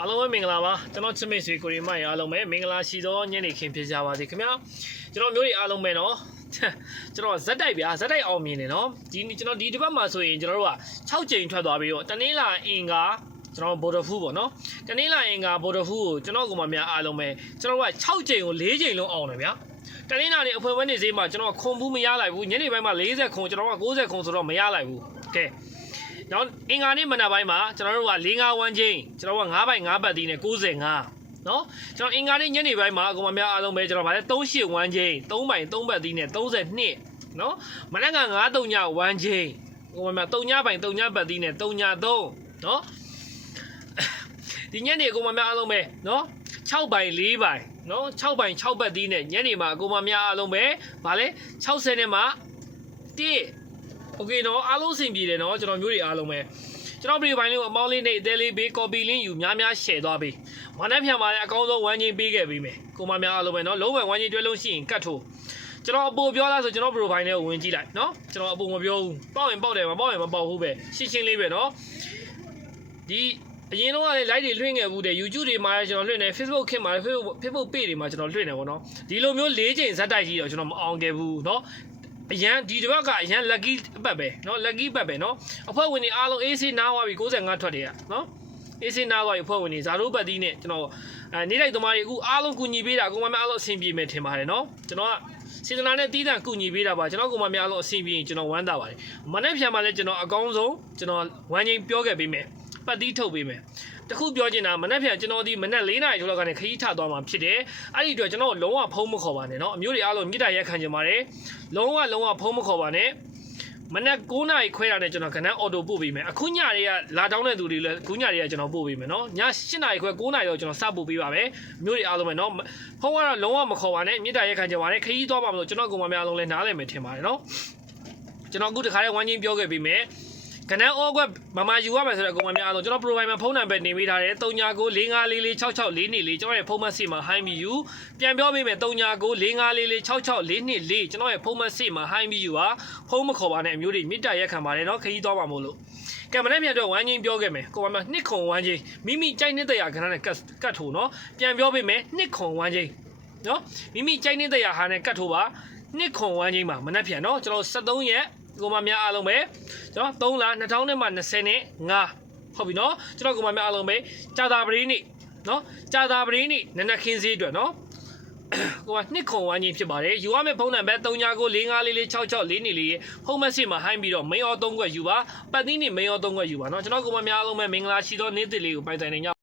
အားလုံးပဲမင်္ဂလာပါကျွန်တော်ချစ်မိတ်ဆွေကိုရီမရအားလုံးပဲမင်္ဂလာရှိသောညနေခင်းဖြစ်ကြပါစေခင်ဗျာကျွန်တော်မျိုးတွေအားလုံးပဲเนาะကျွန်တော်ဇက်တိုက်ဗျာဇက်တိုက်အောင်မြင်နေเนาะကျွန်တော်ဒီတစ်ပတ်မှာဆိုရင်ကျွန်တော်တို့က6ကြိမ်ထွက်သွားပြီးတော့တနင်္လာအင်္ဂါကျွန်တော်ဘော်ဒဖူးပေါ့เนาะတနင်္လာအင်္ဂါဘော်ဒဖူးကိုကျွန်တော်ကမှများအားလုံးပဲကျွန်တော်က6ကြိမ်ကို4ကြိမ်လုံးအောင်တယ်ဗျာတနင်္လာနေ့အဖွင့်ပွဲနေ့ဈေးမှာကျွန်တော်ခွန်ဘူးမရလိုက်ဘူးညနေပိုင်းမှာ40ခွန်ကျွန်တော်က90ခွန်ဆိုတော့မရလိုက်ဘူးကဲနောက်အင်္ဂါနေ့မနက်ပိုင်းမှာကျွန်တော်တို့က4-5 1ချင်းကျွန်တော်က9ပိုင်9ပတ်သီးနဲ့95เนาะကျွန်တော်အင်္ဂါနေ့ညနေပိုင်းမှာအကောင်မများအားလုံးပဲကျွန်တော်ဗါလဲ38 1ချင်း3ပိုင်3ပတ်သီးနဲ့32เนาะမနက်က9 3ည1ချင်းအကောင်မများ3ညပိုင်3ညပတ်သီးနဲ့3ည3เนาะဒီညနေအကောင်မများအားလုံးပဲเนาะ6ပိုင်4ပိုင်เนาะ6ပိုင်6ပတ်သီးနဲ့ညနေမှာအကောင်မများအားလုံးပဲဗါလဲ60နဲ့မှ1โอเคเนาะအားလုံးစင်ပြေတယ်เนาะကျွန်တော်မျိုးတွေအားလုံးပဲကျွန်တော်ဗီဒီယိုပိုင်းလေးကိုအမောင်းလေးနဲ့အသေးလေးပေး copy link ယူများ share သွားပေးမနက်ဖြန်မှာလည်းအကောင်းဆုံး1ချင်းပေးခဲ့ပေးမယ်ကိုမများအားလုံးပဲเนาะလုံးဝ1ချင်းတွဲလုံးရှိရင်ကတ်ထိုးကျွန်တော်အပေါ်ပြောလားဆိုကျွန်တော် profile လေးကိုဝင်ကြည့်လိုက်เนาะကျွန်တော်အပေါ်မပြောဘူးပေါက်ရင်ပေါက်တယ်မပေါက်ရင်မပေါက်ဘူးပဲရှင်းရှင်းလေးပဲเนาะဒီအရင်တော့လည်း live တွေလွှင့်ခဲ့ဘူးတဲ့ YouTube တွေမှာကျွန်တော်လွှင့်နေ Facebook ခင်မှာ Facebook page တွေမှာကျွန်တော်လွှင့်နေပေါ့เนาะဒီလိုမျိုး4ချိန်ဇက်တိုက်ကြီးတော့ကျွန်တော်မအောင်ခဲ့ဘူးเนาะအရန်ဒီတစ်ပတ်ကအရန် lucky အပတ်ပဲเนาะ lucky ပတ်ပဲเนาะအဖွဲ့ဝင်တွေအားလုံး AC နားသွားပြီ95ထွက်တယ်อ่ะเนาะ AC နားသွားပြီအဖွဲ့ဝင်တွေဇာတို့ပတ်သီးနဲ့ကျွန်တော်နေလိုက်သမားတွေအခုအားလုံးကူညီပေးတာကိုမများအားလုံးအဆင်ပြေမယ်ထင်ပါတယ်เนาะကျွန်တော်ကစေတနာနဲ့တီးတန့်ကူညီပေးတာပါကျွန်တော်ကိုမများအားလုံးအဆင်ပြေရင်ကျွန်တော်ဝမ်းသာပါတယ်မနေ့ဖြန်မှာလည်းကျွန်တော်အကောင်းဆုံးကျွန်တော်ဝမ်းချင်းပြောခဲ့ပေးမယ်ပတ်သီးထုတ်ပေးမယ်တခုပြောချင်တာမနေ့ဖြန်ကျွန်တော်ဒီမနေ့4နာရီထိုးလောက်ကနေခရီးထသွားမှာဖြစ်တယ်အဲ့ဒီအတွက်ကျွန်တော်လုံးဝဖုံးမခေါ်ပါနဲ့เนาะအမျိုးတွေအားလုံးမြစ်တာရက်ခံကြပါတယ်လုံးဝဖုံးမခေါ်ပါနဲ့မနေ့9နာရီခွဲတာနဲ့ကျွန်တော်ကနန်းအော်တိုပို့ပေးမယ်အခုညတွေကလာတောင်းတဲ့သူတွေလည်းအခုညတွေကကျွန်တော်ပို့ပေးမယ်เนาะည7နာရီခွဲ9နာရီတော့ကျွန်တော်စပို့ပေးပါမယ်မျိုးတွေအားလုံးပဲเนาะဖုံးကတော့လုံးဝမခေါ်ပါနဲ့မြစ်တာရက်ခံကြပါတယ်ခရီးသွားပါမလို့ကျွန်တော်ကောင်မများအားလုံးလည်းနားလည်မယ်ထင်ပါတယ်เนาะကျွန်တော်အခုတခါလေးဝမ်းချင်းပြောခဲ့ပေးမယ်ကနန်းအော်ကွက်မမယူရမယ်ဆိုတော့အကောင်မများအားလုံးကျွန်တော် profile မှာဖုန်းနံပါတ်နေပေးထားတယ်3994546644ကျွန်တော်ရဲ့ဖုန်းမစစ်မှာ high me you ပြန်ပြောပေးမယ်3994546644ကျွန်တော်ရဲ့ဖုန်းမစစ်မှာ high me you ပါဖုန်းမခေါ်ပါနဲ့အမျိုးတွေမြစ်တာရက်ခံပါတယ်เนาะခရီးသွားပါမို့လို့ကဲမနေ့ပြန်တော့ဝမ်းချင်းပြောခဲ့မယ်ကိုမများနှစ်ခုံဝမ်းချင်းမိမိကြိုက်နေတဲ့ရာခဏနဲ့ကတ်ထိုးเนาะပြန်ပြောပေးမယ်နှစ်ခုံဝမ်းချင်းเนาะမိမိကြိုက်နေတဲ့ရာဟာနဲ့ကတ်ထိုးပါနှစ်ခုံဝမ်းချင်းပါမနေ့ပြန်เนาะကျွန်တော်73ရက်ကိုမများအားလုံးပဲကျွန်တော်3လ2025ဟုတ်ပြီเนาะကျွန်တော်ကိုမများအားလုံးပဲကြာတာပရင်းနေ့เนาะကြာတာပရင်းနေ့နနခင်းစည်းအတွက်เนาะကိုကနှစ်ခုံဝမ်းချင်းဖြစ်ပါတယ်ယူရမယ့်ဖုန်းနံပါတ်3994546644ရဲ့ဖုန်းမက်ဆေ့မှာဟိုင်းပြီးတော့ main အော်3ခွက်ယူပါပတ်သီးနေ့ main အော်3ခွက်ယူပါเนาะကျွန်တော်ကိုမများအားလုံးပဲမင်္ဂလာရှိသောနေ့သစ်လေးကိုပိုင်ဆိုင်နေကြ